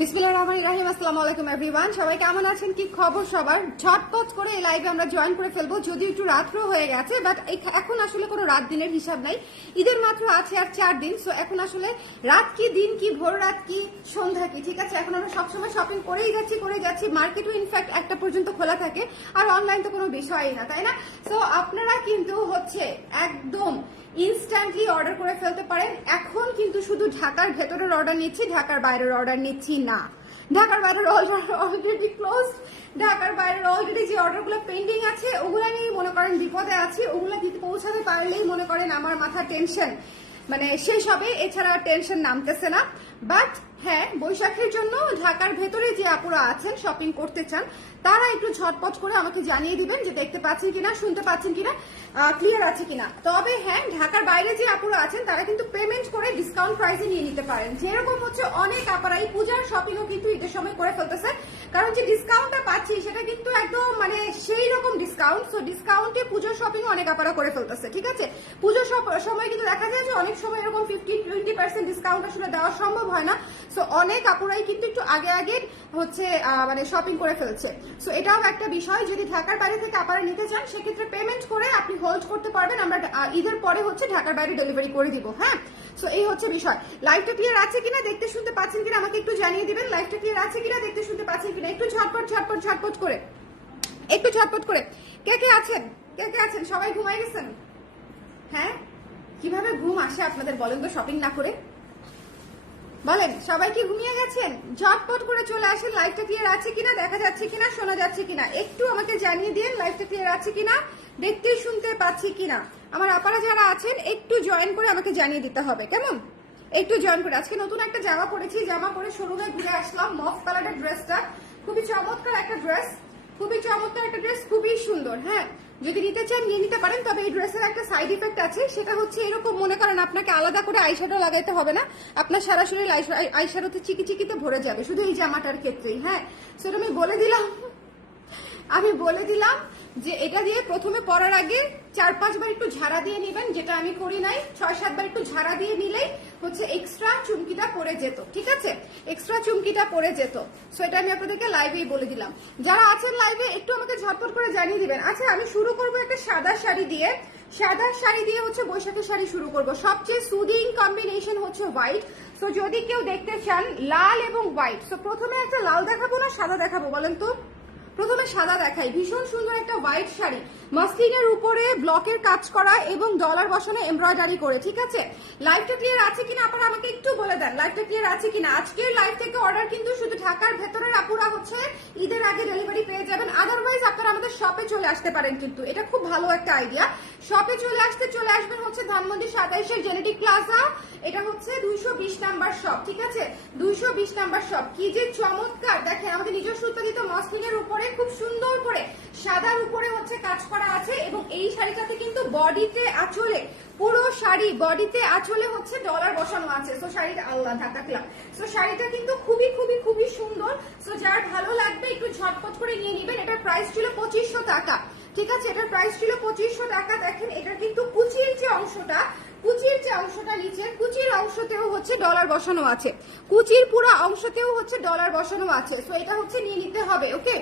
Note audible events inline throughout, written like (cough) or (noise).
বিসমিল্লাহ রহমান রাহিম, আসসালামু আলাইকুম এভরিওয়ান সবাই কেমন আছেন? কি খবর সবার? ঝটপট করে এই লাইভে আমরা জয়েন করে ফেলব। যদিও একটু রাত্র হয়ে গেছে বাট এখন আসলে কোনো রাত দিনের হিসাব নাই। ঈদের মাত্র আছে আর চার দিন সো এখন আসলে রাত কি, দিন কি, ভোর রাত কি, সন্ধ্যা কি, ঠিক আছে? এখন আমরা সবসময় শপিং করেই যাচ্ছি করেই যাচ্ছি। মার্কেটও ইনফ্যাক্ট একটা পর্যন্ত খোলা থাকে, আর অনলাইন তো কোনো বিষয়ই না, তাই না? সো আপনারা কিন্তু হচ্ছে একদম ইনস্ট্যান্টলি অর্ডার করে ফেলতে পারেন। এখন কিন্তু শুধু ঢাকার ভেতরের অর্ডার নিচ্ছি, ঢাকার বাইরের অর্ডার নিচ্ছি না। ঢাকার বাইরের অলরেডি ক্লোজ ঢাকার বাইরের অলরেডি যে অর্ডারগুলো পেন্ডিং আছে, ওগুলো নিয়ে মনে করেন বিপদে আছি। ওগুলো দিতে পৌঁছাতে পারলেই মনে করেন আমার মাথা টেনশন মানে শেষ হবে, এছাড়া টেনশন নামতেছে না। বাট হ্যাঁ বৈশাখের জন্য ঢাকার ভেতরে যে আপুরা আছেন শপিং করতে চান, তারা একটু ঝটপট করে আমাকে জানিয়ে দিবেন যে দেখতে পাচ্ছেন কিনা, শুনতে পাচ্ছেন কিনা ক্লিয়ার আছে কিনা। তবে হ্যাঁ ঢাকার বাইরে যে আপুরা আছেন, তারা কিন্তু পেমেন্ট করে ডিসকাউন্ট প্রাইসে নিয়ে নিতে পারেন। যেরকম হচ্ছে অনেক আপারাই পূজার শপিংও কিন্তু ঈদের সময় করে ফেলতেছে। কারণ যে ডিসকাউন্টটা পাচ্ছি, সেটা কিন্তু একদম মানে সেই রকম ডিসকাউন্ট সো ডিসকাউন্টে পুজোর শপিং অনেক আপারা করে ফেলতেছে, ঠিক আছে? পুজোর সময় কিন্তু দেখা যায় যে অনেক সময় এরকম ফিফটিন টোয়েন্টি পার্সেন্ট ডিসকাউন্ট আসলে দেওয়া সম্ভব হয় না। সো অনেক আপুরাই কিন্তু একটু আগে আগে, হচ্ছে মানে শপিং করে ফেলছে। সো এটাও একটা বিষয়, যদি ঢাকার বাইরে থেকে আপনারা নিতে চান, সেক্ষেত্রে পেমেন্ট করে আপনি হোল্ড করতে পারবেন। আমরা ঈদের পরে হচ্ছে ঢাকার বাইরে ডেলিভারি করে দিব হ্যাঁ? সো এই হচ্ছে বিষয়। লাইভটা ক্লিয়ার আছে কিনা, দেখতে শুনতে পাচ্ছেন কিনা, আমাকে একটু জানিয়ে দিবেন। লাইভটা ক্লিয়ার আছে কিনা, দেখতে শুনতে পাচ্ছেন কিনা? একটু ঝটপট ঝটপট ঝটপট করে। একটু ঝটপট করে। কে কে আছেন? কে কে আছেন? সবাই ঘুমাই গেছেন? হ্যাঁ? কীভাবে ঘুম আসে আপনাদের বলেন তো শপিং না করে? বলেন, সবাই কি ঘুমিয়ে গেছেন? ঝটপট করে চলে আসেন লাইভটা ক্লিয়ার আছে কিনা, দেখা যাচ্ছে কিনা, শোনা যাচ্ছে কিনা। একটু আমাকে জানিয়ে দিন লাইভটা ক্লিয়ার আছে কিনা, দেখতে শুনতে পাচ্ছি কিনা। আমার আপারা যারা আছেন, একটু জয়েন করে আমাকে জানিয়ে দিতে হবে, কেমন? একটু জয়েন করে। আজকে নতুন একটা জামা পরেছি, জামা পরে শোরুমে ঘুরে আসলাম মফ কালারের ড্রেসটা খুবই চমৎকার একটা ড্রেস খুবই চমৎকার একটা ড্রেস খুবই সুন্দর হ্যাঁ। যদি নিতে চান, নিয়ে নিতে পারেন। তবে এই ড্রেসের একটা সাইড ইফেক্ট আছে। সেটা হচ্ছে এরকম মনে করেন আপনাকে আলাদা করে আইশ্যাডো লাগাইতে হবে না। আপনার সারা শরীর আইশ্যাডোতে চিকি চিকিতে ভরে যাবে, শুধু এই জামাটার ক্ষেত্রেই। হ্যাঁ? সেটা আমি বলে দিলাম। আমি বলে দিলাম যে এটা দিয়ে প্রথমে পরার আগে চার পাঁচবার একটু ঝাড়া দিয়ে নেবেন, যেটা আমি করি নাই। ছয় সাতবার একটু ঝাড়া দিয়ে নিলেই হচ্ছে এক্সট্রা চুমকিটা পড়ে যেত, ঠিক আছে? এক্সট্রা চুমকিটা পড়ে যেত। সো এটা আমি আপনাদেরকে লাইভেই বলে দিলাম। যারা আছেন লাইভে একটু আমাকে ঝটপট করে জানিয়ে দিবেন। আচ্ছা আমি শুরু করব একটা সাদা শাড়ি দিয়ে। সাদা শাড়ি দিয়ে হচ্ছে বৈশাখের শাড়ি শুরু করব। সবচেয়ে সুদিং কম্বিনেশন হচ্ছে হোয়াইট সো যদি কেউ দেখতে চান, লাল এবং হোয়াইট সো প্রথমে একটা লাল দেখাবো না, সাদা দেখাবো, বলেন তো? প্রথমে সাদা দেখাই। ভীষণ সুন্দর একটা হোয়াইট শাড়ি। মাসলিনের উপরে ব্লকের কাজ করা এবং ডলার বসানো এমব্রয়ডারি করে, ঠিক আছে? লাইভটা ক্লিয়ার আছে কিনা আপনারা আমাকে একটু বলে দেন লাইভটা ক্লিয়ার আছে কিনা? আজকের লাইভ থেকে অর্ডার কিন্তু শুধু ঢাকার ভেতরের আপুরা হচ্ছে ঈদের আগে ডেলিভারি পেয়ে যাবেন। আদারওয়াইজ আপনারা আমাদের শপে চলে আসতে পারেন কিন্তু। এটা খুব ভালো একটা আইডিয়া শপে চলে আসতে চলে আসবেন হচ্ছে ধানমন্ডি সাতাইশের জেনেটিক প্লাজা এটা হচ্ছে দুইশো বিশ নাম্বার শপ ঠিক আছে? দুইশো বিশ নাম্বার শপ কি যে চমৎকার! দেখেন, আমাদের নিজস্ব উৎপাদিত মসলিনের উপরে, খুব সুন্দর করে সাদার উপরে হচ্ছে কাজ করা আছে এবং এই শাড়িটাতে কিন্তু বডিতে আঁচলে, পুরো শাড়ি বডিতে আঁচলে হচ্ছে ডলার বসানো আছে। সো শাড়িটা আল্লাহ ঢাকাকলাম সো শাড়িটা কিন্তু খুবই খুবই খুবই সুন্দর। সো যার ভালো লাগবে একটু ঝটপট করে নিয়ে নেবেন। এটার প্রাইস ছিল পঁচিশশো টাকা। ঠিক আছে? এটার প্রাইস ছিল পঁচিশশো টাকা। দেখেন, এটা কিন্তু কুচির যে অংশটা, কুচির যে অংশটা নিচে, কুচির অংশতেও হচ্ছে ডলার বসানো আছে। কুচির পুরো অংশতেও হচ্ছে ডলার বসানো আছে। সো এটা হচ্ছে নিয়ে নিতে হবে ওকে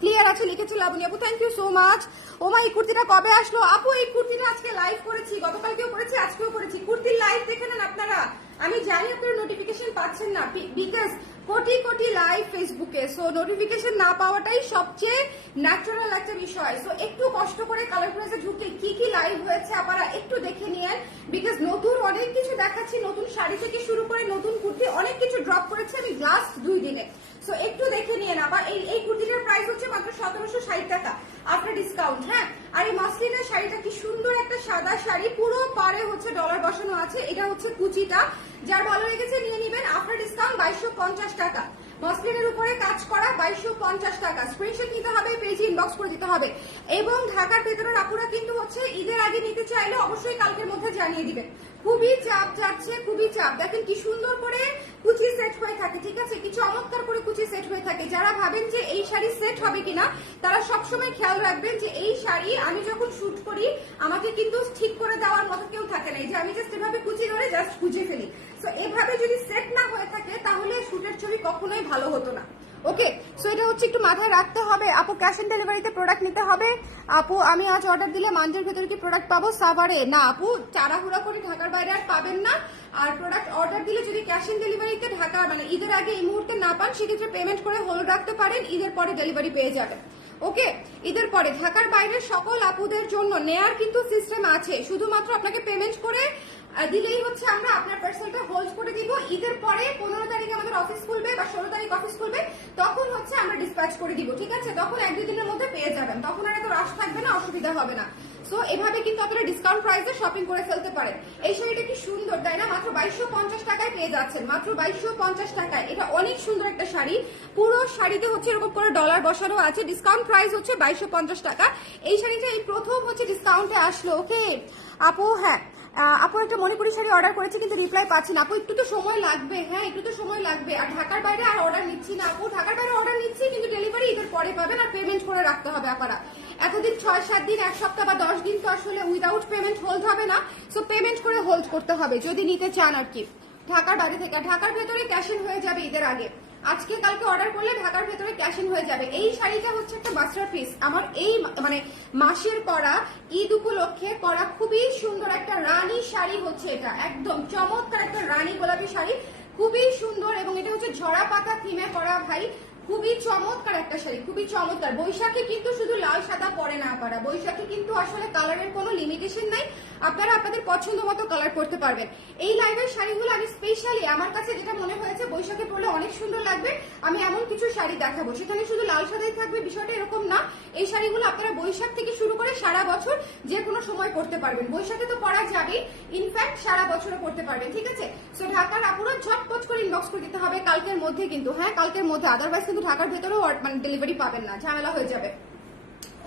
ক্লিয়ার আছে, লিখেছে লাবণী আপু থ্যাংক ইউ সো মাচ ও মা এই কুর্তিটা কবে আসলো? আপু, এই কুর্তিটা আজকে লাইভ করেছি, গতকালকেও করেছি, আজকেও করেছি। কুর্তির লাইভ দেখে নেন আপনারা। আমি জানি আপনারা নোটিফিকেশন পাচ্ছেন না বিকজ কোটি কোটি লাইভ ফেসবুকে সো নোটিফিকেশন না পাওয়াটাই সবচেয়ে ন্যাচারাল একটা বিষয়। সো একটু কষ্ট করে কালার প্রেসে ঢুকে কি কি লাইভ হয়েছে আপনারা একটু দেখে নিয়েন। বিকজ নতুন অনেক কিছু দেখাচ্ছি, নতুন শাড়ি থেকে শুরু করে নতুন কুর্তি অনেক কিছু ড্রপ করেছে আমি লাস্ট দুই দিনে। সো একটু দেখে নিয়ে না, বা এই এই কুর্তিটার প্রাইস হচ্ছে মাত্র সতেরোশো ষাট টাকা। আফটার ডিসকাউন্ট হ্যাঁ? আর এই মাসলিনের শাড়িটা কি সুন্দর একটা সাদা শাড়ি, পুরো পারে হচ্ছে ডলার বসানো আছে। এটা হচ্ছে কুচিটা। যার ভালো লেগেছে নিয়ে নিবেন আফটার ডিসকাউন্ট বাইশশো পঞ্চাশ টাকা। মসলিনের উপরে কাজ করা বাইশশো পঞ্চাশ টাকা। স্ক্রিনশট নিতে হবে পেজে ইনবক্স করে দিতে হবে। এবং ঢাকার ভেতরের আপুরা কিন্তু হচ্ছে ঈদের আগে নিতে চাইলে অবশ্যই কালকের মধ্যে জানিয়ে দিবেন। খুবই চাপ যাচ্ছে, খুবই চাপ। দেখেন কি সুন্দর করে কুচি সেট থাকে, ঠিক আছে? কি চমৎকার করে কুচি সেট হয়ে থাকে। যারা ভাবেন যে এই শাড়ি সেট হবে কিনা, তারা সবসময় খেয়াল রাখবেন যে এই শাড়ি আমি যখন শুট করি, আমাকে কিন্তু ঠিক করে দেওয়ার মতো কেউ থাকে না। এই যে আমি জাস্ট এভাবে কুচি ধরে জাস্ট খুঁজে ফেলি। তো এভাবে যদি সেট না হয়ে থাকে, তাহলে শুটের ছবি কখনোই ভালো হতো না। ওকে সো এটা হচ্ছে একটু মাথায় রাখতে হবে। আপু ক্যাশ অন ডেলিভারিতে প্রোডাক্ট নিতে হবে। আপু, আমি আজ অর্ডার দিলে মাঞ্জের ভেতরে কি প্রোডাক্ট পাবো? সাভারে। না, আপু চারাহুড়া করে ঢাকার বাইরে আর পাবেন না। আর প্রোডাক্ট অর্ডার দিলে যদি ক্যাশ অন ডেলিভারিতে ঢাকা মানে ঈদের আগে এই মুহূর্তে না পান, সেক্ষেত্রে পেমেন্ট করে হোল্ড রাখতে পারেন। ঈদের পরে ডেলিভারি পেয়ে যাবেন। ওকে ঈদের পরে ঢাকার বাইরের সকল আপুদের জন্য নেয়ার কিন্তু সিস্টেম আছে। শুধুমাত্র আপনাকে পেমেন্ট করে দিলেই হচ্ছে আমরা আপনার পার্সেলটা হোল্ড করে দিব। ঈদের পরে পনেরো তারিখে আমাদের অফিস খুলবে বা ষোলো তারিখ অফিস খুলবে, তখন হচ্ছে আমরা ডিসপ্যাচ করে দিব, ঠিক আছে? তখন এক দুই দিনের মধ্যে পেয়ে যাবেন। তখন আর এত রাশ থাকবে না, অসুবিধা হবে না। সো এভাবে কিন্তু আপনারা ডিসকাউন্ট প্রাইসে শপিং করে ফেলতে পারেন। এই শাড়িটা কি সুন্দর, তাই না? মাত্র বাইশশো পঞ্চাশ টাকায় পেয়ে যাচ্ছেন। মাত্র বাইশশো পঞ্চাশ টাকায়। এটা অনেক সুন্দর একটা শাড়ি। পুরো শাড়িতে হচ্ছে এরকম করে ডলার বসানো আছে। ডিসকাউন্ট প্রাইস হচ্ছে বাইশশো পঞ্চাশ টাকা। এই শাড়িটা এই প্রথম হচ্ছে ডিসকাউন্টে আসলো। ওকে আপু হ্যাঁ। আপু একটা মণিপুরি শাড়ি অর্ডার করেছি, কিন্তু রিপ্লাই পাচ্ছি না। আপু, একটু তো সময় লাগবে হ্যাঁ একটু তো সময় লাগবে। আর ঢাকার বাইরে আর অর্ডার নিচ্ছি না আপু। ঢাকার বাইরে অর্ডার নিচ্ছি, কিন্তু ডেলিভারি ঈদের পরে পাবেন আর পেমেন্ট করে রাখতে হবে আপনারা। এতদিন ছয়, সাত দিন, এক সপ্তাহ বা দশ দিন তো আসলে উইদাউট পেমেন্ট হোল্ড হবে না। সো পেমেন্ট করে হোল্ড করতে হবে, যদি নিতে চান আর কি। ঢাকার বাইরে থেকে, ঢাকার ভেতরে ক্যাশ হয়ে যাবে ঈদের আগে। আজকে কালকে অর্ডার করলে ঢাকার ভেতরে ক্যাশ ইন হয়ে যাবে। এই শাড়িটা হচ্ছে একটা মাস্টার পিস। আমার এই মানে মাসের পরা ঈদ উপলক্ষে করা খুবই সুন্দর একটা রানী শাড়ি হচ্ছে এটা। একদম চমৎকার একটা রানী গোলাপি শাড়ি। খুবই সুন্দর এবং এটা হচ্ছে ঝরা পাতা থিমে করা ভাই। খুবই চমৎকার একটা শাড়ি, খুবই চমৎকার। বৈশাখে কিন্তু শুধু লাল সাদা পরে না পারা বৈশাখে কিন্তু আসলে কালারের কোনো লিমিটেশন নাই। আপনারা আপনাদের পছন্দ মতো কালার করতে পারবেন। এই লাইভের শাড়িগুলো আমি স্পেশালি আমার কাছে যেটা মনে হয়েছে, বৈশাখে পরলে অনেক সুন্দর লাগবে। আমি এমন কিছু শাড়ি দেখাবো, সেখানে শুধু লাল সাদাই থাকবে, বিষয়টা এরকম না। এই শাড়িগুলো আপনারা বৈশাখ থেকে শুরু করে সারা বছর যে কোনো সময় করতে পারবেন। বৈশাখে তো পরা যাবেই ইনফ্যাক্ট সারা বছরও করতে পারবেন, ঠিক আছে? সো ঢাকার আপুরা ঝটপট করে ইনবক্স করে দিতে হবে, কালকের মধ্যে কিন্তু। হ্যাঁ কালকের মধ্যে আদারওয়াইজ কিন্তু ঢাকার ভেতরেও মানে ডেলিভারি পাবেন না, ঝামেলা হয়ে যাবে।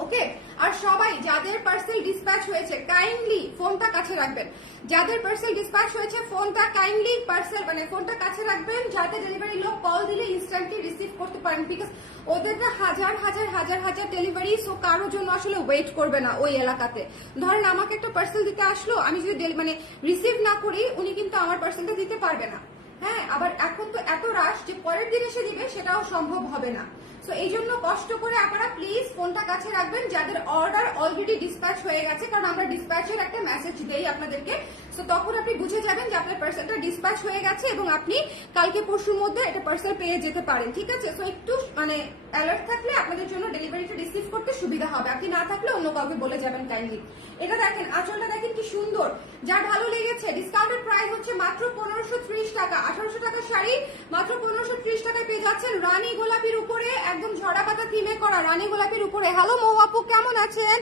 ওকে আর সবাই যাদের পার্সেল ডিসপ্যাচ হয়েছে কাইন্ডলি ফোনটা কাছে রাখবেন। যাদের পার্সেল ডিসপ্যাচ হয়েছে ফোনটা কাইন্ডলি পার্সেল মানে ফোনটা কাছে রাখবেন, যাতে ডেলিভারি লোক কল দিলে ইনস্ট্যান্টলি রিসিভ করতে পারেন। বিকজ ওদের না হাজার হাজার হাজার হাজার ডেলিভারি সো কারোর জন্য আসলে ওয়েট করবে না ওই এলাকাতে। ধরেন আমাকে একটা পার্সেল দিতে আসলো, আমি যদি মানে রিসিভ না করি, উনি কিন্তু আমার পার্সেলটা দিতে পারবে না। হ্যাঁ আবার এখন তো এত রাশ যে পরের দিন এসে দিবে, সেটাও সম্ভব হবে না। সো এই জন্য কষ্ট করে আপনারা প্লিজ ফোনটা কাছে রাখবেন, যাদের অর্ডার অলরেডি ডিসপ্যাচ হয়ে গেছে, কারণ আমরা ডিসপ্যাচের একটা মেসেজ দেই আপনাদেরকে। সো তখন আপনি বুঝে যাবেন যে আপনার পার্সেলটা ডিসপ্যাচ হয়ে গেছে এবং আপনি কালকে পরশুর মধ্যে এটা পার্সেল পেয়ে যেতে পারেন, ঠিক আছে? সো একটু মানে অ্যালার্ট থাকলে আপনাদের জন্য ডেলিভারিটা রিসিভ করতে সুবিধা হবে। আপনি না থাকলে অন্য কাউকে বলে যাবেন কাইন্ডলি এটা দেখেন, আঁচলটা দেখেন কি সুন্দর। যা ভালো লেগেছে ডিসকাউন্টেড প্রাইস হচ্ছে মাত্র পনেরোশো টাকা। আঠারোশো টাকা শাড়ি, মাত্র পনেরোশো টাকায় পেয়ে যাচ্ছেন রানী গোলাপির উপরে, একদম ঝরা পাতা থিমে করা রানী গোলাপির উপরে। হ্যালো মৌ আপু, কেমন আছেন?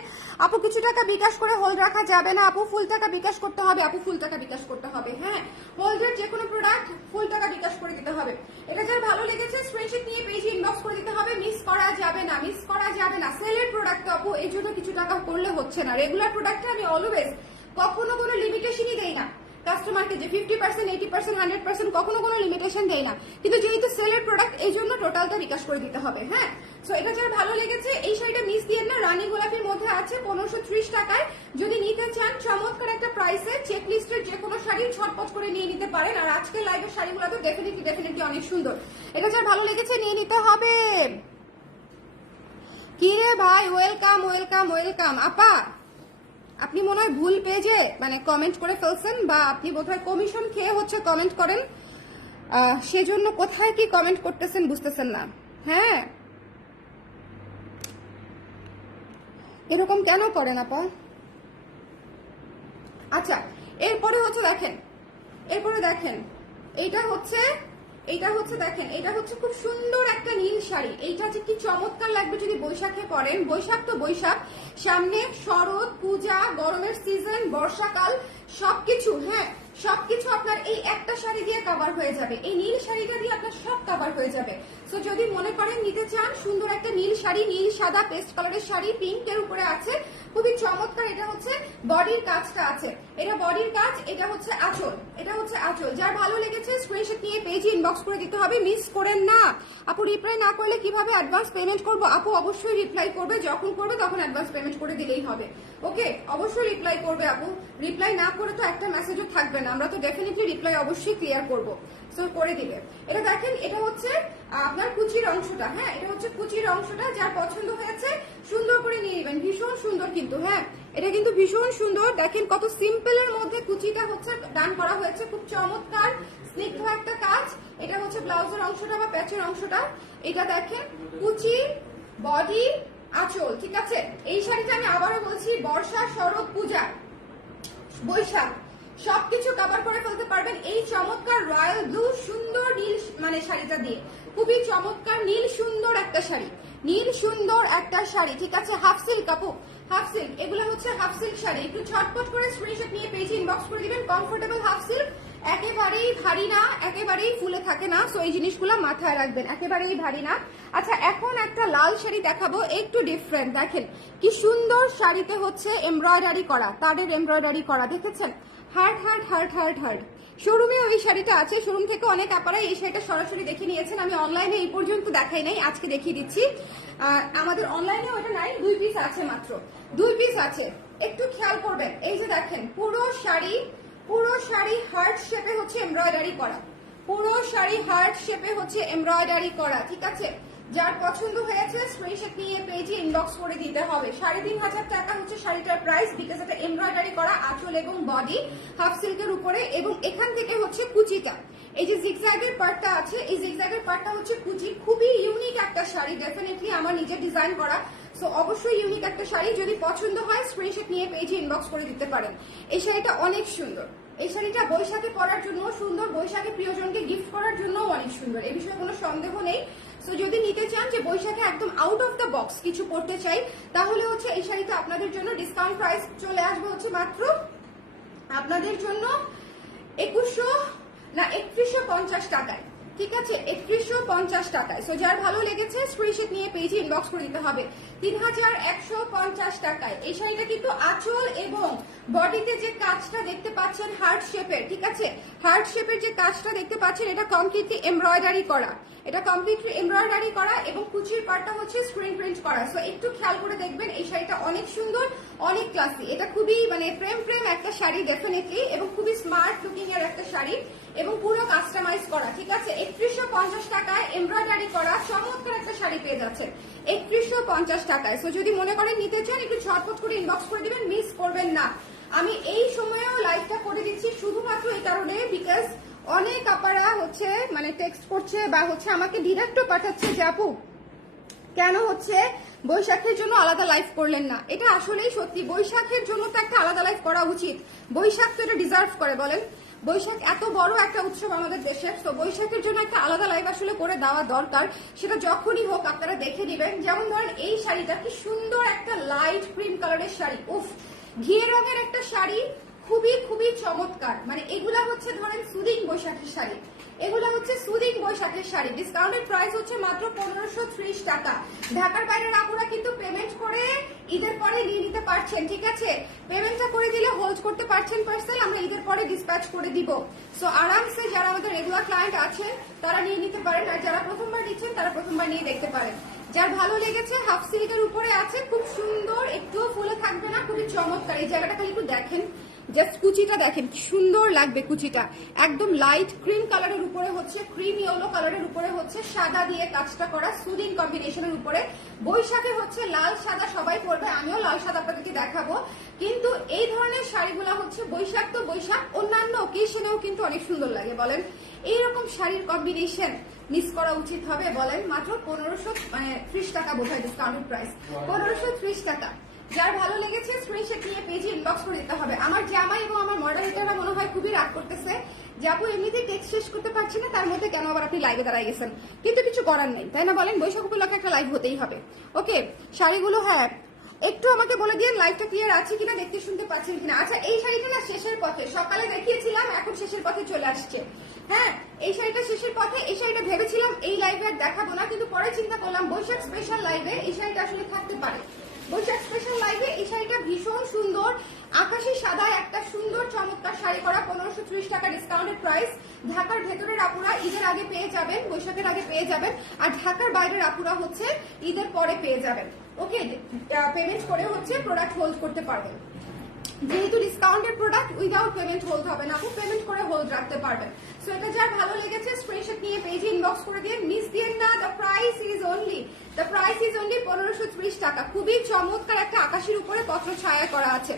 আপু, কিছু টাকা বিকাশ করে হোল্ড রাখা যাবে না। আপু, ফুল টাকা বিকাশ করতে হবে। আপু, ফুল টাকা বিকাশ করতে হবে হ্যাঁ? হোল্ডের যে কোনো প্রোডাক্ট ফুল টাকা বিকাশ করে দিতে হবে। এটা যার ভালো লেগেছে স্ক্রিনশট নিয়ে পেজে ইনবক্স করে দিতে হবে। মিস করা যাবে না মিস করা যাবে না। সেলের প্রোডাক্ট আপু, এই জন্য কিছু টাকা করলে হচ্ছে না। রেগুলার প্রোডাক্টে আমি অলওয়েজ কখনো কোনো লিমিটেশনই দেই না। কাস্টমারকে যে fifty percent eighty percent hundred percent কখনো কোনো লিমিটেশন দেয় না। কিন্তু যেহেতু সেলের প্রোডাক্ট এই জন্য টোটালটা বিকাশ করে দিতে হবে হ্যাঁ? সো এটা যার ভালো লেগেছে, এই শাড়িটা মিস দিয়ে না, রানী গোলাপির মধ্যে আছে পনেরোশো ত্রিশ টাকায়। যদি নিতে চান, চমৎকার একটা প্রাইসে চেক লিস্টের যে কোনো শাড়ি ছটপট করে নিয়ে নিতে পারেন। আর আজকের লাইভের শাড়িগুলো তো ডেফিনেটলি ডেফিনেটলি অনেক সুন্দর। এটা যার ভালো লেগেছে, নিয়ে নিতে হবে। কি রে ভাই? ওয়েলকাম ওয়েলকাম ওয়েলকাম আপা আপনি মনে হয় ভুল পেজে মানে কমেন্ট করে ফেলছেন বা আপনি বোধহয় কমিশন খেয়ে হচ্ছে কমেন্ট করেন। সেজন্য কোথায় কি কমেন্ট করতেছেন বুঝতেছেন না। হ্যাঁ? এরকম কেন করেন আপা? আচ্ছা এরপরে হচ্ছে দেখেন, এরপরে দেখেন এটা হচ্ছে এইটা হচ্ছে দেখেন এটা হচ্ছে খুব সুন্দর একটা নীল শাড়ি। এইটা হচ্ছে কি চমৎকার লাগবে যদি বৈশাখে পরেন। বৈশাখ তো বৈশাখ। সামনে শরৎ, পূজা, গরমের সিজন বর্ষাকাল, সবকিছু হ্যাঁ সবকিছু আপনার এই একটা শাড়ি দিয়ে কাভার হয়ে যাবে। এই নীল শাড়িটা দিয়ে আপনার সব কাভার হয়ে যাবে। সো যদি মনে করেন নিতে চান, সুন্দর একটা নীল শাড়ি, নীল সাদা, পেস্ট কালারের শাড়ি পিঙ্ক এর উপরে আছে। খুবই চমৎকার, এটা হচ্ছে বডির কাজটা আছে। এটা বডির কাজ, এটা হচ্ছে আঁচল, এটা হচ্ছে আঁচল। যার ভালো লেগেছে স্ক্রিনশট নিয়ে পেজে ইনবক্স করে দিতে হবে মিস করেন না। আপু রিপ্লাই না করলে কীভাবে অ্যাডভান্স পেমেন্ট করব? আপু, অবশ্যই রিপ্লাই করবে, যখন করবে তখন অ্যাডভান্স পেমেন্ট করে দিলেই হবে। ওকে অবশ্যই রিপ্লাই করবে আপু। রিপ্লাই না করে তো একটা মেসেজও থাকবে না। আমরা তো ডেফিনেটলি রিপ্লাই অবশ্যই ক্লিয়ার করব। সো করে দিবে। এটা দেখেন, এটা হচ্ছে আপনার কুচির অংশটা হ্যাঁ? এটা হচ্ছে কুচির অংশটা যার পছন্দ হয়েছে, সুন্দর করে নিয়ে নেবেন। ভীষণ সুন্দর কিন্তু হ্যাঁ? এটা কিন্তু ভীষণ সুন্দর। দেখেন কত সিম্পলের মধ্যে কুচিটা হচ্ছে ডান করা হয়েছে। খুব চমৎকার, স্নিগ্ধ একটা কাজ। এটা হচ্ছে ব্লাউজের অংশটা বা প্যাচের অংশটা। এটা দেখেন, কুচি বডি আঁচল, ঠিক আছে? এই শাড়িটা আমি আবারও বলছি, বর্ষা শরৎ পূজা, বৈশাখ। সবকিছু কভার করে ফেলতে পারবেন এই চমৎকার রয়্যাল ব্লু সুন্দর নীল মানে শাড়িটা দিয়ে। খুবই চমৎকার নীল সুন্দর একটা শাড়ি। নীল সুন্দর একটা শাড়ি, ঠিক আছে? হাফ সিল্ক আপু। হাফ সিল্ক এগুলো হচ্ছে হাফ সিল্ক শাড়ি। একটু ছটপট করে স্ক্রিনশট নিয়ে পেজে ইনবক্স করে দিবেন। কমফোর্টেবল হাফ সিল্ক একেবারেই ভারী না, একেবারেই ফুলে থাকে না। সো এই জিনিসগুলো মাথায় রাখবেন, একেবারেই ভারী না। আচ্ছা এখন একটা লাল শাড়ি দেখাবো, একটু ডিফারেন্ট দেখেন, কি সুন্দর শাড়িতে হচ্ছে এমব্রয়ডারি করা, তাদের এমব্রয়ডারি করা, দেখেছেন? Heart heart heart heart heart শোরুমে ওই শাড়িটা আছে, শোরুম থেকে অনেক আপনারা এই শাড়িটা সরাসরি দেখে নিয়েছেন। আমি অনলাইনে এই পর্যন্ত দেখাই নাই, আজকে দেখিয়ে দিচ্ছি। আমাদের অনলাইনে ওটা নাই, দুই পিস আছে মাত্র। দুই পিস আছে। একটু খেয়াল করবেন, এই যে দেখেন, পুরো শাড়ি পুরো শাড়ি হার্ট শেপে হচ্ছে এমব্রয়ডারি করা। পুরো শাড়ি হার্ট শেপে হচ্ছে এমব্রয়ডারি করা, ঠিক আছে? যার পছন্দ হয়েছে স্ক্রিনশট নিয়ে পেজে ইনবক্স করে দিতে হবে। সাড়ে তিন হাজার টাকা হচ্ছে শাড়িটার প্রাইস বিকজ এটা এমব্রয়ডারি করা আঁচল এবং বডি হাফ সিল্কের উপরে, এবং এখান থেকে হচ্ছে কুচিটা এই যে জিগজ্যাগের পার্টটা আছে, এই জিগজ্যাগের পার্টটা হচ্ছে কুচি। খুবই ইউনিক একটা শাড়ি ডেফিনেটলি আমার নিজের ডিজাইন করা। সো অবশ্যই ইউনিক একটা শাড়ি, যদি পছন্দ হয় স্ক্রিনশট নিয়ে পেজে ইনবক্স করে দিতে পারেন। এই শাড়িটা অনেক সুন্দর। এই শাড়িটা বৈশাখে পরার জন্য সুন্দর, বৈশাখে প্রিয়জনকে গিফট করার জন্য অনেক সুন্দর। এই বিষয়ে কোনো সন্দেহ নেই। সো যদি নিতে চান যে বৈশাখে একদম আউট অফ দ্য বক্স কিছু পড়তে চাই, তাহলে হচ্ছে এই শাড়িটা আপনাদের জন্য ডিসকাউন্ট প্রাইস চলে আসবে হচ্ছে মাত্র আপনাদের জন্য একুশশো না একত্রিশশো পঞ্চাশ টাকায়। ঠিক আছে, একত্রিশশো পঞ্চাশ টাকায়। সো যার ভালো লেগেছে স্ক্রিনশট নিয়ে পেজে ইনবক্স করে দিতে হবে। তিন হাজার একশো পঞ্চাশ টাকায়। এই শাড়িটা কিন্তু আঁচল এবং বডিতে যে কাজটা দেখতে পাচ্ছেন হার্ট শেপের ঠিক আছে? হার্ট শেপের যে কাজটা দেখতে পাচ্ছেন, এটা কমপ্লিটলি এমব্রয়ডারি করা। এটা কমপ্লিটলি এমব্রয়ডারি করা এবং কুচির পার্টটা হচ্ছে স্ক্রিন প্রিন্ট করা। সো একটু খেয়াল করে দেখবেন, এই শাড়িটা অনেক সুন্দর, অনেক ক্লাসি এটা খুবই মানে প্রেম প্রেম একটা শাড়ি ডেফিনেটলি এবং খুবই স্মার্ট লুকিং এর একটা শাড়ি এবং পুরো কাস্টমাইজ করা, ঠিক আছে? একত্রিশশো পঞ্চাশ টাকায় এমব্রয়ডারি করা চমৎকার একটা শাড়ি পেয়ে যাচ্ছে একত্রিশশো পঞ্চাশ টাকায়। সো যদি মনে করেন নিতে চান, একটু ঝটপট করে ইনবক্স করে দিবেন মিস করবেন না। আমি এই সময়েও লাইভটা করে দিচ্ছি শুধুমাত্র এই কারণে বিকজ অনেক আপারা হচ্ছে মানে টেক্সট করছে বা হচ্ছে আমাকে ডিরেক্টও পাঠাচ্ছে যে, আপু কেন হচ্ছে বৈশাখের জন্য আলাদা লাইফ করলেন না? এটা আসলেই সত্যি। বৈশাখের জন্য তো একটা আলাদা লাইফ করা উচিত। বৈশাখ তো এটা ডিজার্ভ করে, বলেন। বৈশাখ এত বড় একটা উৎসব আমাদের দেশে, তো বৈশাখের জন্য একটা আলাদা লাইভ আসলে করে দেওয়া দরকার। সেটা যখনই হোক আপনারা দেখে নেবেন। যেমন ধরেন, এই শাড়িটা কি সুন্দর একটা লাইট ক্রিম কালারের শাড়ি। উফ! ঘিয়ে রঙের একটা শাড়ি খুবই খুবই চমৎকার। মানে এগুলা হচ্ছে ধরেন সুদিং বৈশাখের শাড়ি। এগুলো হচ্ছে সুদিং বৈশাখের শাড়ি। ডিসকাউন্টেড প্রাইস হচ্ছে মাত্র পনেরোশো টাকা। ঢাকার বাইরের আপুরা কিন্তু পেমেন্ট করে ঈদের পরে নিয়ে নিতে পারছেন, ঠিক আছে? পেমেন্টটা করে দিলে হোল্ড করতে পারছেন পার্সেল আমরা ঈদের পরে ডিসপ্যাচ করে দিব। সো আরামসে যারা আমাদের রেগুলার ক্লায়েন্ট আছেন, তারা নিয়ে নিতে পারেন, আর যারা প্রথমবার নিচ্ছেন, তারা প্রথমবার নিয়ে দেখতে পারেন। যার ভালো লেগেছে হাফ সিল্কের উপরে আছে, খুব সুন্দর, একটুও ফুলে থাকবে না, খুবই চমৎকার। এই জায়গাটা খালি একটু দেখেন। জাস্ট কুচিটা দেখেন, কি সুন্দর লাগবে কুচিটা। একদম লাইট ক্রিম কালারের উপরে হচ্ছে ক্রিম ইয়েলো কালারের উপরে হচ্ছে, সাদা দিয়ে কাজটা করা সুদিং কম্বিনেশনের উপরে। বৈশাখে হচ্ছে লাল সাদা সবাই পরবে, আমিও লাল সাদা আপনাদেরকে দেখাবো। কিন্তু এই ধরনের শাড়িগুলো হচ্ছে বৈশাখ তো বৈশাখ, অন্যান্য ওকেশনেও কিন্তু অনেক সুন্দর লাগে, বলেন। এইরকম শাড়ির কম্বিনেশন মিস করা উচিত হবে, বলেন। মাত্র পনেরোশো মানে ত্রিশ টাকা বোধ হয় ডিসকাউন্টেড প্রাইস পনেরোশো ত্রিশ টাকা। যার ভালো লেগেছে স্ক্রিনশট নিয়ে পেজে ইনবক্স করে দিতে হবে। আমার জামাই এবং আমার মডারেটাররা মনে হয় খুবই রাগ করতেছে যে আপু এমনিতে টেক্সট শেষ করতে পারছি না, তার মধ্যে কেন আবার আপনি লাইভে দাঁড়ায় গেছেন? কিন্তু কিছু করার নেই, তাই না বলেন? বৈশাখ উপলক্ষে একটা লাইভ হতেই হবে। ওকে শাড়িগুলো হ্যাঁ একটু আমাকে বলে দিন লাইভটা ক্লিয়ার আছে কিনা, দেখতে শুনতে পাচ্ছেন কিনা? আচ্ছা এই শাড়িটা না শেষের পথে, সকালে দেখিয়েছিলাম, এখন শেষের পথে চলে আসছে। হ্যাঁ এই শাড়িটা শেষের পথে, এই শাড়িটা ভেবেছিলাম এই লাইভে আর দেখাবো না, কিন্তু পরে চিন্তা করলাম বৈশাখ স্পেশাল লাইভে এই শাড়িটা আসলে থাকতে পারে। বৈশাখ স্পেশাল লাইভে এই শাড়িটা ভীষণ সুন্দর। আকাশি সাদা একটা সুন্দর চমৎকার শাড়ি করা, পনেরোশো ত্রিশ টাকা ডিসকাউন্টেড প্রাইস ঢাকার ভেতরের আপুরা ঈদের আগে পেয়ে যাবেন, বৈশাখের আগে পেয়ে যাবেন। আর ঢাকার বাইরের আপুরা হচ্ছে ঈদের পরে পেয়ে যাবেন। ওকে পেমেন্ট করে হচ্ছে প্রোডাক্ট হোল্ড করতে পারবেন। যেহেতু discounted product without payment hold হবে না। আপু পেমেন্ট করে হোল্ড রাখতে পারবেন। সো এটা যার ভালো লেগেছে স্ক্রিনশট নিয়ে পেজে ইনবক্স করে দিয়ে মিস দিয়ে না the price is only the price is only পনেরোশো ত্রিশ টাকা। খুবই চমৎকার একটা আকাশের উপরে পত্র ছায়া করা আছে।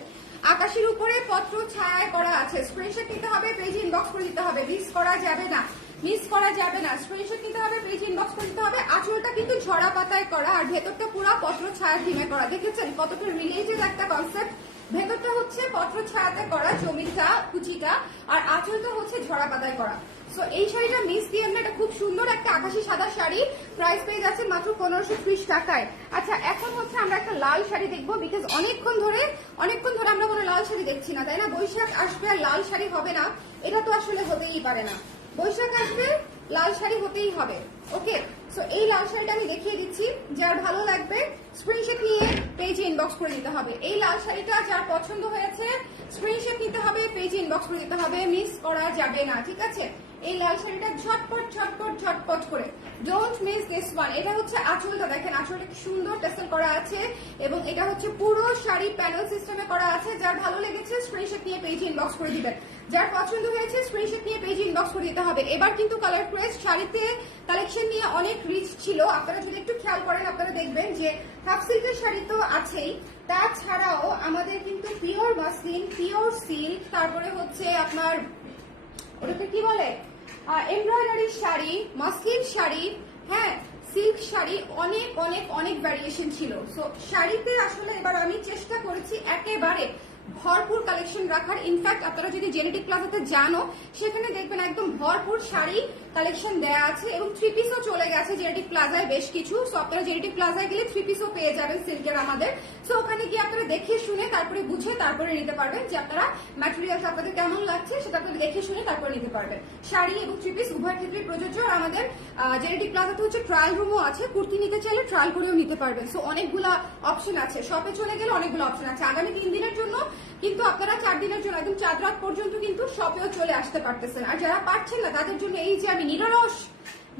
আকাশের উপরে পত্র ছায়া করা আছে। স্ক্রিনশট নিতে হবে পেজে ইনবক্স করে দিতে হবে। মিস করা যাবে না। মিস করা যাবে না। স্ক্রিনশট নিতে হবে পেজ ইনবক্স করে দিতে হবে। আঁচলটা কিন্তু ঝরা পাতায় করা আর ভেতরটা পুরো পত্র ছায়া থিমে করা। দেখেছেন কতটা রিলেটেড একটা কনসেপ্ট ভেতরটা হচ্ছে পত্র ছায়াতে করা জমিটা, কুচিটা, আর আঁচলটা হচ্ছে ঝরা পাতায় করা। সো এই শাড়িটা মিস দিয়ে না এটা খুব সুন্দর একটা আকাশি সাদা শাড়ি প্রাইস পেয়ে যাচ্ছে মাত্র পনেরোশো ত্রিশ টাকায়। আচ্ছা এখন হচ্ছে আমরা একটা লাল শাড়ি দেখব বিকজ অনেকক্ষণ ধরে অনেকক্ষণ ধরে আমরা কোনো লাল শাড়ি দেখছি না, তাই না? বৈশাখ আসবে আর লাল শাড়ি হবে না, এটা তো আসলে হতেই পারে না। বৈশাখ আসবে, লাল শাড়ি হতেই হবে ওকে সো এই লাল শাড়িটা আমি দেখিয়ে দিচ্ছি। যার ভালো লাগবে স্ক্রিনশট নিয়ে পেজে ইনবক্স করে দিতে হবে। এই লাল শাড়িটা যার পছন্দ হয়েছে স্ক্রিনশট নিতে হবে পেজে ইনবক্স করে দিতে হবে। মিস করা যাবে না, ঠিক আছে? এই লাল শাড়িটা ঝটপট ঝটপট ঝটপট করে। ডোন্ট মিস দিস ওয়ান এটা হচ্ছে আঁচলটা, দেখেন, আঁচলটা কি সুন্দর টেসেল করা আছে এবং এটা হচ্ছে পুরো শাড়ি প্যানেল সিস্টেমে করা আছে। যার ভালো লেগেছে স্ক্রিনশট নিয়ে পেজে ইনবক্স করে দিবেন। যার পছন্দ হয়েছে স্ক্রিনশট নিয়ে পেজে ইনবক্স করে দিতে হবে। এবার কিন্তু কালার ক্রেস শাড়িতে কালেকশন নিয়ে অনেক রিচ ছিল, আপনারা যদি একটু খেয়াল করেন, আপনারা দেখবেন যে হাফ সিল্কের শাড়ি তো আছেই। তাছাড়াও আমাদের কিন্তু পিওর মাসলিন, পিওর সিল্ক, তারপরে হচ্ছে আপনার, ওটাকে কি বলে? এমব্রয়ডারি শাড়ি, মাসলিন শাড়ি হ্যাঁ সিল্ক শাড়ি, অনেক অনেক অনেক ভ্যারিয়েশন ছিল। সো শাড়িতে আসলে এবার আমি চেষ্টা করেছি একেবারে ভরপুর কালেকশন রাখার। ইনফ্যাক্ট আপনারা যদি জেনেটিক প্লাজাতে জানো, সেখানে দেখবেন একদম ভরপুর শাড়ি কালেকশন দেয়া আছে এবং থ্রি পিসও চলে গেছে জেনেটিক প্লাজায় বেশ কিছু। সো আপনারা জেনেটিক প্লাজায় গেলে থ্রি পিসও পেয়ে যাবেন সিল্কের আমাদের। সো ওখানে গিয়ে আপনারা দেখে শুনে, তারপরে বুঝে, তারপরে নিতে পারবেন যে আপনারা ম্যাটেরিয়ালটা আপনাদের কেমন লাগছে, সেটা আপনারা দেখে শুনে, তারপরে নিতে পারবেন। শাড়ি এবং থ্রি পিস উভয় ক্ষেত্রে প্রযোজ্য। আর আমাদের জেনেটিক প্লাজাতে হচ্ছে ট্রায়াল রুমও আছে। কুর্তি নিতে চাইলে ট্রায়াল করেও নিতে পারবেন। সো অনেকগুলা অপশন আছে। শপে চলে গেলে অনেকগুলো অপশন আছে। আগামী তিন দিনের জন্য কিন্তু আপনারা চার দিনের জন্য, একদম চার রাত পর্যন্ত কিন্তু শপেও চলে আসতে পারতেছেন। আর যারা পারছেন না, তাদের জন্য এই যে আমি নিরলস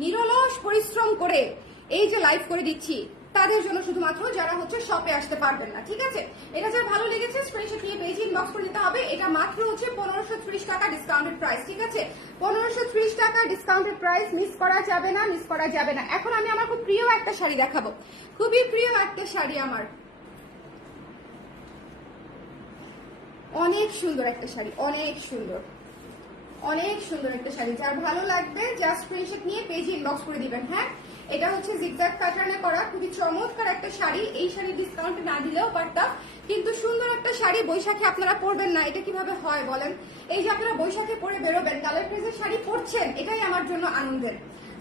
নিরলস পরিশ্রম করে এই যে লাইভ করে দিচ্ছি, তাদের জন্য শুধুমাত্র যারা হচ্ছে শপে আসতে পারবেন না, ঠিক আছে? এটা যার ভালো লেগেছে স্ক্রিনশট নিয়ে পেজে ইনবক্স করে দিতে হবে। এটা মাত্র হচ্ছে পনেরোশো ত্রিশ টাকা ডিসকাউন্টেড প্রাইস ঠিক আছে? পনেরোশো ত্রিশ টাকা ডিসকাউন্টেড প্রাইস মিস করা যাবে না মিস করা যাবে না। এখন আমি আমার খুব প্রিয় একটা শাড়ি দেখাবো। খুবই প্রিয় একটা শাড়ি আমার। অনেক সুন্দর একটা শাড়ি, অনেক সুন্দর। অনেক সুন্দর একটা শাড়ি। যার ভালো লাগবে জাস্ট স্ক্রিনশট নিয়ে পেজে ইনবক্স করে দিবেন হ্যাঁ? এটা হচ্ছে জিগজ্যাগ প্যাটার্নে করা, খুবই চমৎকার একটা শাড়ি। এই শাড়ি ডিসকাউন্ট না দিলেও পারতাম, কিন্তু সুন্দর একটা শাড়ি বৈশাখে আপনারা পরবেন না। এটা কীভাবে হয় বলেন? এই যে আপনারা বৈশাখে পরে বেরোবেন কালার প্রেজের শাড়ি পরছেন, এটাই আমার জন্য আনন্দের।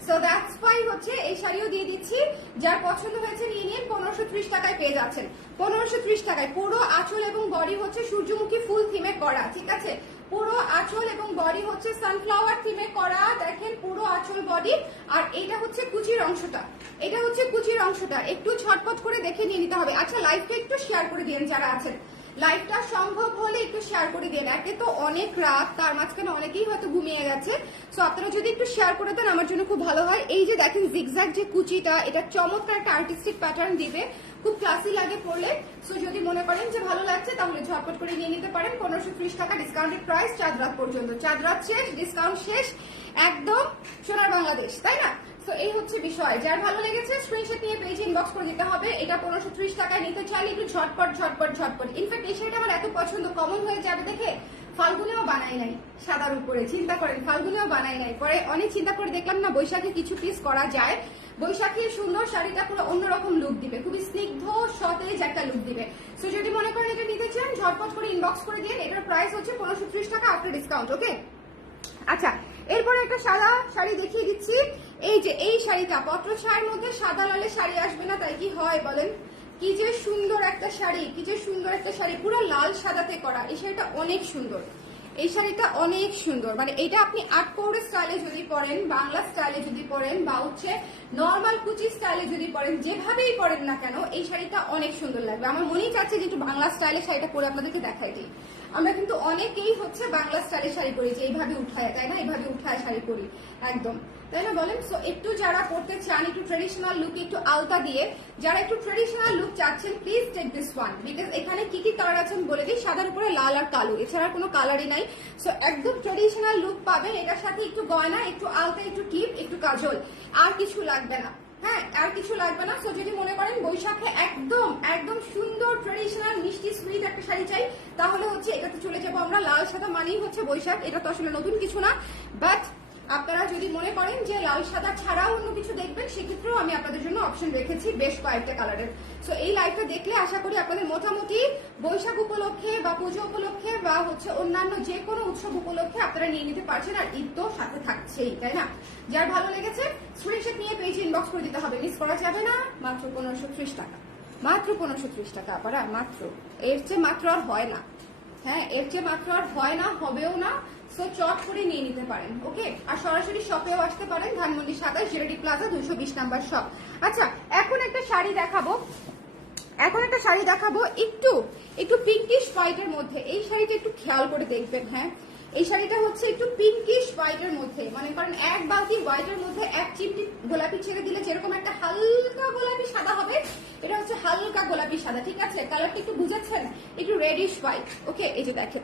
সো দ্যাটস ওয়াই হচ্ছে এই শাড়িও দিয়ে দিচ্ছি। যার পছন্দ হয়েছে নিয়ে নিন পনেরোশো ত্রিশ টাকায় পেয়ে যাচ্ছেন। পনেরোশো ত্রিশ টাকায় পুরো আঁচল এবং বডি হচ্ছে সূর্যমুখী ফুল থিমে করা, ঠিক আছে? পুরো আঁচল এবং বডি হচ্ছে সানফ্লাওয়ার থিমে করা, দেখেন পুরো আঁচল বডি আর এটা হচ্ছে কুচির অংশটা। এটা হচ্ছে কুচির অংশটা। একটু ছটপট করে দেখে নিয়ে নিতে হবে। আচ্ছা লাইভটা একটু শেয়ার করে দিন যারা আছেন। লাইভটা সম্ভব হলে একটু শেয়ার করে দিন। একে তো অনেক রাত, তার মাঝখানে অনেকেই হয়তো ঘুমিয়ে গেছে। সো আপনারা যদি একটু শেয়ার করে দেন, আমার জন্য খুব ভালো হয়। এই যে দেখেন জিগজ্যাগ যে কুচিটা, এটা চমৎকার একটা আর্টিস্টিক প্যাটার্ন দিবে। খুব ক্লাসি লাগে পড়লে। সো যদি মনে করেন যে ভালো লাগছে, তাহলে ঝটপট করে নিয়ে নিতে পারেন। পনেরোশো ত্রিশ টাকা ডিসকাউন্টেড প্রাইস চাঁদ রাত পর্যন্ত। চাঁদ রাত শেষ ডিসকাউন্ট শেষ। একদম সোনার বাংলাদেশ, তাই না? তো এই হচ্ছে বিষয়। যার ভালো লেগেছে স্ক্রিনশট নিয়ে পেজ ইনবক্স করে দিতে হবে। এটা পনেরোশো ত্রিশ টাকায় নিতে চাইলে একটু ঝটপট ঝটপট ঝটপট। ইনফ্যাক্ট এই শাড়িটা আমার এত পছন্দ। কমন হয়ে যাবে দেখে ফাল্গুনেও বানাই নাই সাদার উপরে। চিন্তা করেন, ফাল্গুনেও বানাই নাই। পরে অনেক চিন্তা করে দেখলাম না, বৈশাখে কিছু পিস করা যায়। বৈশাখীর সুন্দর শাড়িটা পুরো অন্যরকম লুক দিবে। খুবই স্নিগ্ধ, সতেজ একটা লুক দিবে। সো যদি মনে করেন এটা নিতে চান, ঝটপট করে ইনবক্স করে দিন। এটার প্রাইস হচ্ছে পনেরোশো ত্রিশ টাকা আফটার ডিসকাউন্ট ওকে আচ্ছা এরপরে একটা সাদা শাড়ি দেখিয়ে দিচ্ছি। এই যে, এই শাড়িটা পত্র শাড়ির মধ্যে সাদা লালের শাড়ি আসবে না? তাই কি হয় বলেন? কি যে সুন্দর একটা শাড়ি, কি যে সুন্দর একটা শাড়ি, পুরো লাল সাদাতে করা। এই শাড়িটা অনেক সুন্দর। এই শাড়িটা অনেক সুন্দর। মানে এটা আপনি আট পৌরে স্টাইলে যদি পরেন, বাংলা স্টাইলে যদি পরেন, বা হচ্ছে নর্মাল কুচি স্টাইলে যদি পরেন, যেভাবেই পরেন না কেন, এই শাড়িটা অনেক সুন্দর লাগবে। আমার মনেই চাচ্ছে যে একটু বাংলা স্টাইলে শাড়িটা পরে আপনাদেরকে দেখাই দিই। আমরা কিন্তু অনেকেই হচ্ছে বাংলা স্টাইলে শাড়ি পরি যে এইভাবে উঠায়, তাই না? এইভাবে উঠায় শাড়ি পরি, একদম। তাই না বলেন? সো একটু যারা পড়তে চান, একটু ট্রেডিশনাল লুক একটু আলতা দিয়ে, যারা একটু ট্রেডিশনাল লুক চাচ্ছেন please take this one because এখানে কি কি কালার আছেন বলে দিই। সাদার উপরে লাল আর কালো, এছাড়া কোনো কালারই নাই। সো একদম ট্রেডিশনাল লুক পাবেন, এটার সাথে একটু গয়না, একটু আলতা, একটু টিপ, একটু কাজল, আর কিছু লাগবে না। হ্যাঁ আর কিছু লাগবে না। সো যদি মনে করেন বৈশাখে একদম একদম সুন্দর ট্রেডিশনাল মিষ্টি সুইট একটা শাড়ি চাই, তাহলে হচ্ছে এটাতে চলে যাব আমরা। লাল সাদা মানেই হচ্ছে বৈশাখ। এটা তো আসলে নতুন কিছু না। বাট আপনারা যদি মনে করেন যে লাল সাদা ছাড়াও অন্য কিছু দেখবেন, সেক্ষেত্রেও আমি আপনাদের জন্য অপশন রেখেছি বেশ কয়েকটা কালারের সো এই লাইভটা দেখলে আশা করি আপনাদের মোটামুটি বৈশাখ উপলক্ষে বা পুজো উপলক্ষে বা হচ্ছে অন্যান্য যে কোনো উৎসব উপলক্ষে আপনারা নিয়ে নিতে পারছেন আর ঈদ তো সাথে থাকছেই, তাই না? যার ভালো লেগেছে স্ক্রিনশট নিয়ে পেজে ইনবক্স করে দিতে হবে। মিস করা যাবে না, মাত্র পনেরোশো ত্রিশ টাকা। মাত্র পনেরোশো ত্রিশ টাকা আপারা মাত্র। এর চেয়ে মাত্র আর হয় না। হ্যাঁ এর চেয়ে মাত্র আর হয় না, হবেও না। সো চট করে নিয়ে নিতে পারেন ওকে আর সরাসরি শপেও আসতে পারেন, ধানমন্ডি সাতাশ জেরেডি প্লাজা দুশো বিশ নাম্বার শপ আচ্ছা এখন একটা শাড়ি দেখাবো। এখন একটা শাড়ি দেখাবো একটু একটু পিঙ্কিশ হোয়াইটের মধ্যে। এই শাড়িটা একটু খেয়াল করে দেখবেন হ্যাঁ? এই শাড়িটা হচ্ছে একটু পিঙ্কিশ হোয়াইটের মধ্যে। মানে কারণ এক বালতি হোয়াইটের মধ্যে এক চিমটি গোলাপি ছেড়ে দিলে যেরকম একটা হালকা গোলাপি সাদা হবে, এটা হচ্ছে হালকা গোলাপি সাদা, ঠিক আছে? কালারটা একটু বুঝেছেন? একটু রেডিশ হোয়াইট ওকে এই যে দেখেন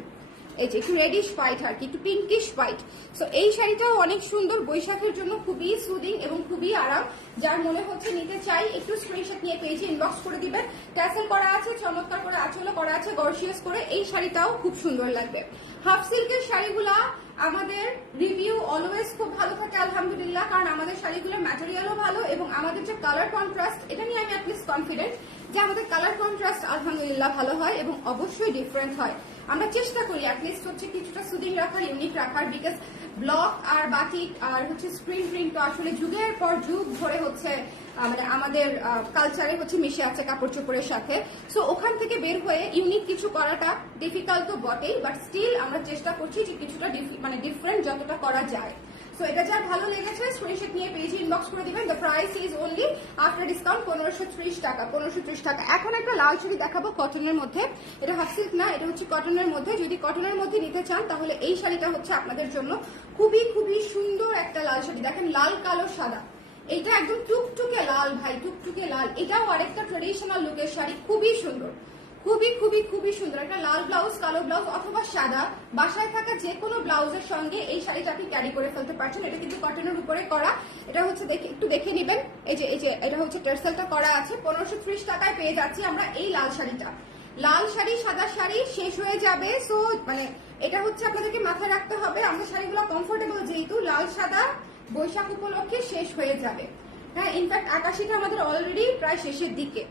এই যে, একটু রেডিশ হোয়াইট আর কি, একটু পিঙ্কিশ হোয়াইট সো এই শাড়িটাও অনেক সুন্দর, বৈশাখের জন্য খুবই সুদিং এবং খুবই আরাম। যার মনে হচ্ছে নিতে চাই, একটু স্ক্রিনশট নিয়ে পেয়েছি ইনবক্স করে দিবেন। ক্যাসেল করা আছে, চমৎকার করে আঁচলও করা আছে গর্জিয়াস করে। এই শাড়িটাও খুব সুন্দর লাগবে। হাফ সিল্কের শাড়িগুলা আমাদের রিভিউ অলওয়েজ খুব ভালো থাকে, আলহামদুলিল্লাহ। কারণ আমাদের শাড়িগুলোর ম্যাটেরিয়ালও ভালো এবং আমাদের যে কালার কন্ট্রাস্ট এটা নিয়ে আমি অ্যাটলিস্ট কনফিডেন্ট যে আমাদের কালার কন্ট্রাস্ট আলহামদুলিল্লাহ ভালো হয় এবং অবশ্যই ডিফারেন্ট হয়। আমরা চেষ্টা করি অ্যাটলিস্ট হচ্ছে কিছুটা সুদিং রাখার ইউনিক রাখার বিকজ ব্লক আর বাটিক আর হচ্ছে স্ক্রিন প্রিন্ট তো আসলে যুগের পর যুগ ধরে হচ্ছে মানে আমাদের কালচারে হচ্ছে মিশে আছে কাপড় চোপড়ের সাথে। সো ওখান থেকে বের হয়ে ইউনিক কিছু করাটা ডিফিকাল্ট তো বটেই বাট স্টিল আমরা চেষ্টা করছি যে কিছুটা মানে ডিফারেন্ট যতটা করা যায়। সো এটা যার ভালো লেগেছে স্ক্রিনশট নিয়ে পেজে ইনবক্স করে দিবেন। The price is only after discount পনেরোশো ত্রিশ টাকা, পনেরোশো ত্রিশ টাকা। এখন একটা লাল শাড়ি দেখাবো কটনের মধ্যে। এটা হাফ সিল্ক না, এটা হচ্ছে কটনের মধ্যে। যদি কটনের মধ্যে নিতে চান, তাহলে এই শাড়িটা হচ্ছে আপনাদের জন্য। খুবই খুবই সুন্দর একটা লাল শাড়ি। দেখেন, লাল, কালো, সাদা। এটা একদম টুকটুকে লাল, ভাই, টুকটুকে লাল। এটাও আরেকটা ট্রেডিশনাল লুকের শাড়ি। খুবই সুন্দর। খুবই খুবই খুবই সুন্দর। একটা লাল ব্লাউজ কালো ব্লাউজ অথবা সাদা, বাসায় থাকা যে কোনো ব্লাউজের সঙ্গে এই শাড়িটা আপনি ক্যারি করে ফেলতে পারছেন। এটা কিন্তু কটনের উপরে করা। এটা হচ্ছে দেখে, একটু দেখে নেবেন। এই যে এই যে, এটা হচ্ছে টেরসেলটা করা আছে। পনেরোশো টাকায় পেয়ে যাচ্ছি আমরা এই লাল শাড়িটা। লাল শাড়ি, সাদা শাড়ি শেষ হয়ে যাবে। সো মানে এটা হচ্ছে আপনাদেরকে মাথায় রাখতে হবে। আমাদের শাড়িগুলো কমফোর্টেবল যেহেতু, লাল, সাদা বৈশাখ উপলক্ষে শেষ হয়ে যাবে। হ্যাঁ ইনফ্যাক্ট আকাশিটা আমাদের অলরেডি প্রায় শেষের দিকে।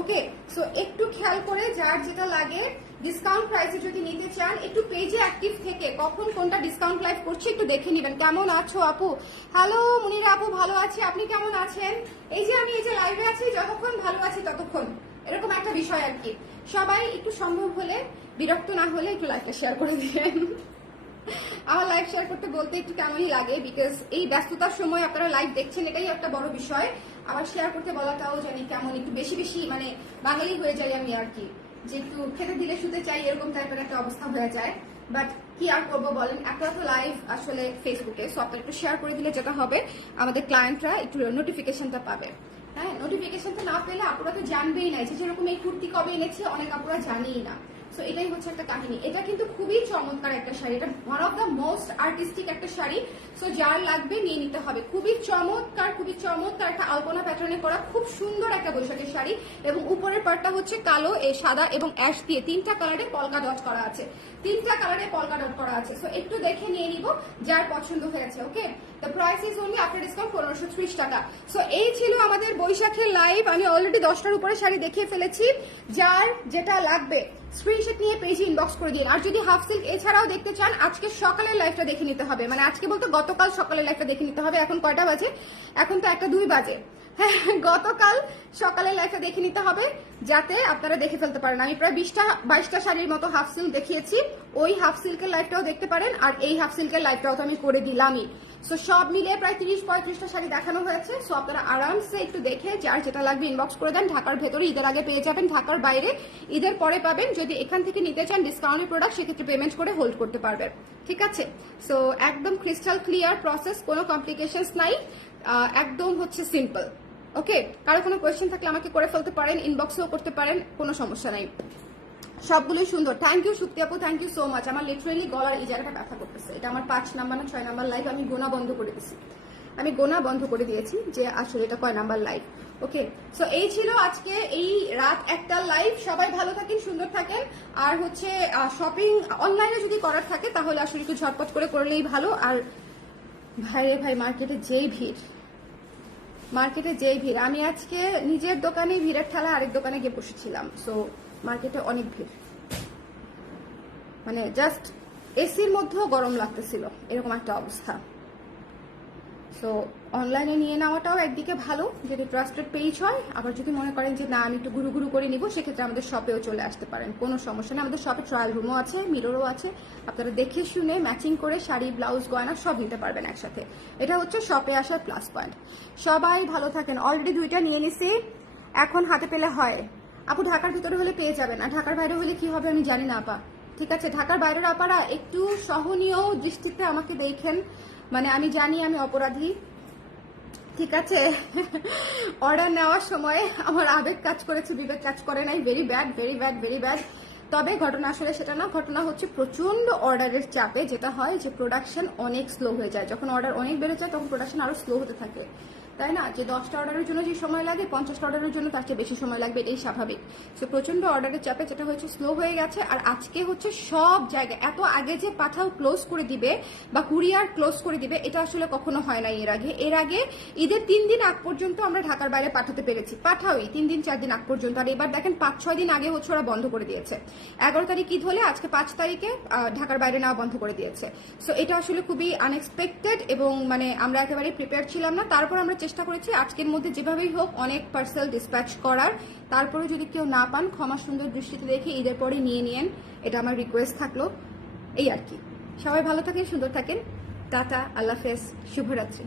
ওকে সো একটু খেয়াল করে যার যেটা লাগে ডিসকাউন্ট প্রাইসে যদি নিতে চান, একটু পেজে অ্যাক্টিভ থেকে কখন কোনটা ডিসকাউন্ট লাইভ করছে একটু দেখে নেবেন। কেমন আছো আপু? হ্যালো মুনিরা আপু, ভালো আছি। আপনি কেমন আছেন? এই যে আমি এই যে লাইভে আছি, যতক্ষণ ভালো আছি ততক্ষণ। এরকম একটা বিষয় আর কি। সবাই একটু সম্ভব হলে, বিরক্ত না হলে একটু লাইভটা শেয়ার করে দিবেন। আমার লাইভ শেয়ার করতে বলতে একটু কেমনই লাগে বিকজ এই ব্যস্ততার সময় আপনারা লাইভ দেখছেন, এটাই একটা বড় বিষয়। আবার শেয়ার করতে বলাটাও জানি কেমন, একটু বেশি বেশি মানে বাঙালি হয়ে যাই আমি আর কি। যে একটু খেতে দিলে শুতে চাই, এরকম টাইপের একটা অবস্থা হয়ে যায়। বাট কি আর করব বলেন? একটা তো লাইভ আসলে ফেসবুকে সো আপনারা একটু শেয়ার করে দিলে যেটা হবে, আমাদের ক্লায়েন্টরা একটু নোটিফিকেশনটা পাবে। হ্যাঁ নোটিফিকেশনটা না পেলে আপুরা তো জানবেই না যে যেরকম এই কুর্তি কবে এনেছে, অনেক আপুরা জানেই না। সো এটাই হচ্ছে একটা কাহিনী। এটা কিন্তু খুবই চমৎকার একটা শাড়ি। এটা one of the most artistic একটা শাড়ি। সো যার লাগবে নিয়ে নিতে হবে। খুবই চমৎকার খুবই চমৎকার একটা আলপনা প্যাটার্নে করা খুব সুন্দর একটা বৈশাখের শাড়ি। এবং উপরের পার্টটা হচ্ছে কালো সাদা এবং অ্যাশ দিয়ে তিনটা কালারে পলকা ডট করা আছে। তিনটা কালারে পলকা ডট করা আছে। সো একটু দেখে নিয়ে নিব যার পছন্দ হয়েছে okay the price is only after discount পনেরোশো ত্রিশ টাকা। সো এই ছিল আমাদের বৈশাখের লাইভ আমি অলরেডি দশটার উপরে শাড়ি দেখিয়ে ফেলেছি, যার যেটা লাগবে স্ক্রিনশট নিয়ে পেজে ইনবক্স করে দিন। আর যদি হাফ সিল্ক এছাড়াও দেখতে চান, আজকে সকালের লাইফটা দেখে নিতে হবে। মানে আজকে বলতে গতকাল সকালের লাইফটা দেখে নিতে হবে। এখন কয়টা বাজে? এখন তো একটা দুই বাজে। (laughs) গতকাল সকালের লাইফটা দেখে নিতে হবে, যাতে আপনারা দেখে ফেলতে পারেন। আমি প্রায় বিশটা, বাইশটা শাড়ির মতো হাফ সিল্ক দেখিয়েছি। ওই হাফ সিল্কের লাইফটাও দেখতে পারেন, আর এই হাফ সিল্কের লাইফটাও তো আমি করে দিলামই। সো সব মিলিয়ে প্রায় তিরিশ, পঁয়ত্রিশটা শাড়ি দেখানো হয়েছে। সো আপনারা আরামসে একটু দেখে, যার যেটা লাগবে ইনবক্স করে দেন। ঢাকার ভেতরে ঈদের আগে পেয়ে যাবেন, ঢাকার বাইরে। ঈদের পরে পাবেন, যদি এখান থেকে নিতে চান ডিসকাউন্টের প্রোডাক্ট সেক্ষেত্রে পেমেন্ট করে হোল্ড করতে পারবেন। ঠিক আছে? সো একদম ক্রিস্টাল ক্লিয়ার প্রসেস কোনো কমপ্লিকেশনস নাই। একদম হচ্ছে সিম্পল ওকে কারও কোনো কোয়েশ্চেন থাকলে আমাকে করে ফেলতে পারেন ইনবক্সেও করতে পারেন, কোনো সমস্যা নাই। সবগুলোই সুন্দর। থ্যাংক ইউ সুক্তি আপু থ্যাংক ইউ সো মাচ আমার লিটারেলি গলার এই জায়গাটা ব্যথা করতেছে। এটা আমার পাঁচ নাম্বার না ছয় নাম্বার লাইভ আমি গোনা বন্ধ করে দিয়েছি। আমি গোনা বন্ধ করে দিয়েছি যে আসলে এটা কয় নাম্বার লাইভ ওকে সো এই ছিল আজকে এই রাত একটা লাইভ সবাই ভালো থাকেন, সুন্দর থাকেন। আর হচ্ছে শপিং অনলাইনে যদি করার থাকে, তাহলে আসলে একটু ঝটপট করে করলেই ভালো। আর ভাই ভাই মার্কেটে যেই ভিড় মার্কেটে যেই ভিড়, আমি আজকে নিজের দোকানে ভিড়ের ঠেলা আরেক দোকানে গিয়ে বসেছিলাম। সো মার্কেটে অনেক ভিড়। মানে জাস্ট এসির মধ্যেও গরম লাগতেছিল, এরকম একটা অবস্থা। সো অনলাইনে নিয়ে নেওয়াটাও একদিকে ভালো, যদি ট্রাস্টেড পেজ হয়। আবার যদি মনে করেন যে, না, আমি একটু ঘুরু ঘুরু করে নিব, সেক্ষেত্রে আমাদের শপেও চলে আসতে পারেন। কোনো সমস্যা নেই। আমাদের শপে ট্রায়াল রুমও আছে মিররও আছে। আপনারা দেখে শুনে ম্যাচিং করে শাড়ি ব্লাউজ গয়না সব নিতে পারবেন একসাথে। এটা হচ্ছে শপে আসার প্লাস পয়েন্ট সবাই ভালো থাকেন। অলরেডি দুইটা নিয়ে নিছি। এখন হাতে পেলে হয়। আপু, ঢাকার ভিতরে হলে পেয়ে যাবেন। আর ঢাকার বাইরে হলে কি হবে আমি জানি না, আপা। ঠিক আছে, ঢাকার বাইরের আপারা একটু সহনীয় দৃষ্টিতে আমাকে দেখেন। মানে আমি জানি আমি অপরাধী। ঠিক আছে? অর্ডার নেওয়ার সময় আমার আবেগ কাজ করেছে, বিবেক কাজ করে নাই। Very bad very bad very bad তবে ঘটনা আসলে সেটা না, ঘটনা হচ্ছে প্রচণ্ড অর্ডারের চাপে, যেটা হয় যে প্রোডাকশন অনেক স্লো হয়ে যায়। যখন অর্ডার অনেক বেড়ে যায়, তখন প্রোডাকশন আরও স্লো হতে থাকে। তাই না? যে দশটা অর্ডারের জন্য যে সময় লাগে, পঞ্চাশটা অর্ডারের জন্য তার চেয়ে বেশি সময় লাগবে, এটাই স্বাভাবিক। সো প্রচণ্ড অর্ডারের চাপে যেটা হচ্ছে স্লো হয়ে গেছে, আর আজকে হচ্ছে সব জায়গায়, এত আগে যে পাঠাও ক্লোজ করে দিবে বা কুরিয়ার ক্লোজ করে দিবে, এটা আসলে কখনো হয় না এর আগে। এর আগে ঈদের তিন দিন আগ পর্যন্ত আমরা ঢাকার বাইরে পাঠাতে পেরেছি। পাঠাওই তিন দিন, চার দিন আগ পর্যন্ত। আর এবার দেখেন, পাঁচ, ছয় দিন আগে হচ্ছে ওরা বন্ধ করে দিয়েছে। এগারো তারিখ ঈদ হলে আজকে পাঁচ তারিখে ঢাকার বাইরে নেওয়া বন্ধ করে দিয়েছে। সো এটা আসলে খুবই আনএক্সপেক্টেড এবং মানে আমরা একেবারে প্রিপেয়ার ছিলাম না। তারপর আমরা চেষ্টা করেছি। আজকের মধ্যে যেভাবেই হোক অনেক পার্সেল ডিসপ্যাচ করার। তারপরে যদি কেউ না পান, ক্ষমা সুন্দর দৃষ্টিতে দেখে ঈদের পরে নিয়ে নিয়েন। এটা আমার রিকোয়েস্ট থাকল। এই আর কি। সবাই ভালো থাকেন, সুন্দর থাকেন। টাটা, আল্লাহ হাফেজ। শুভরাত্রি।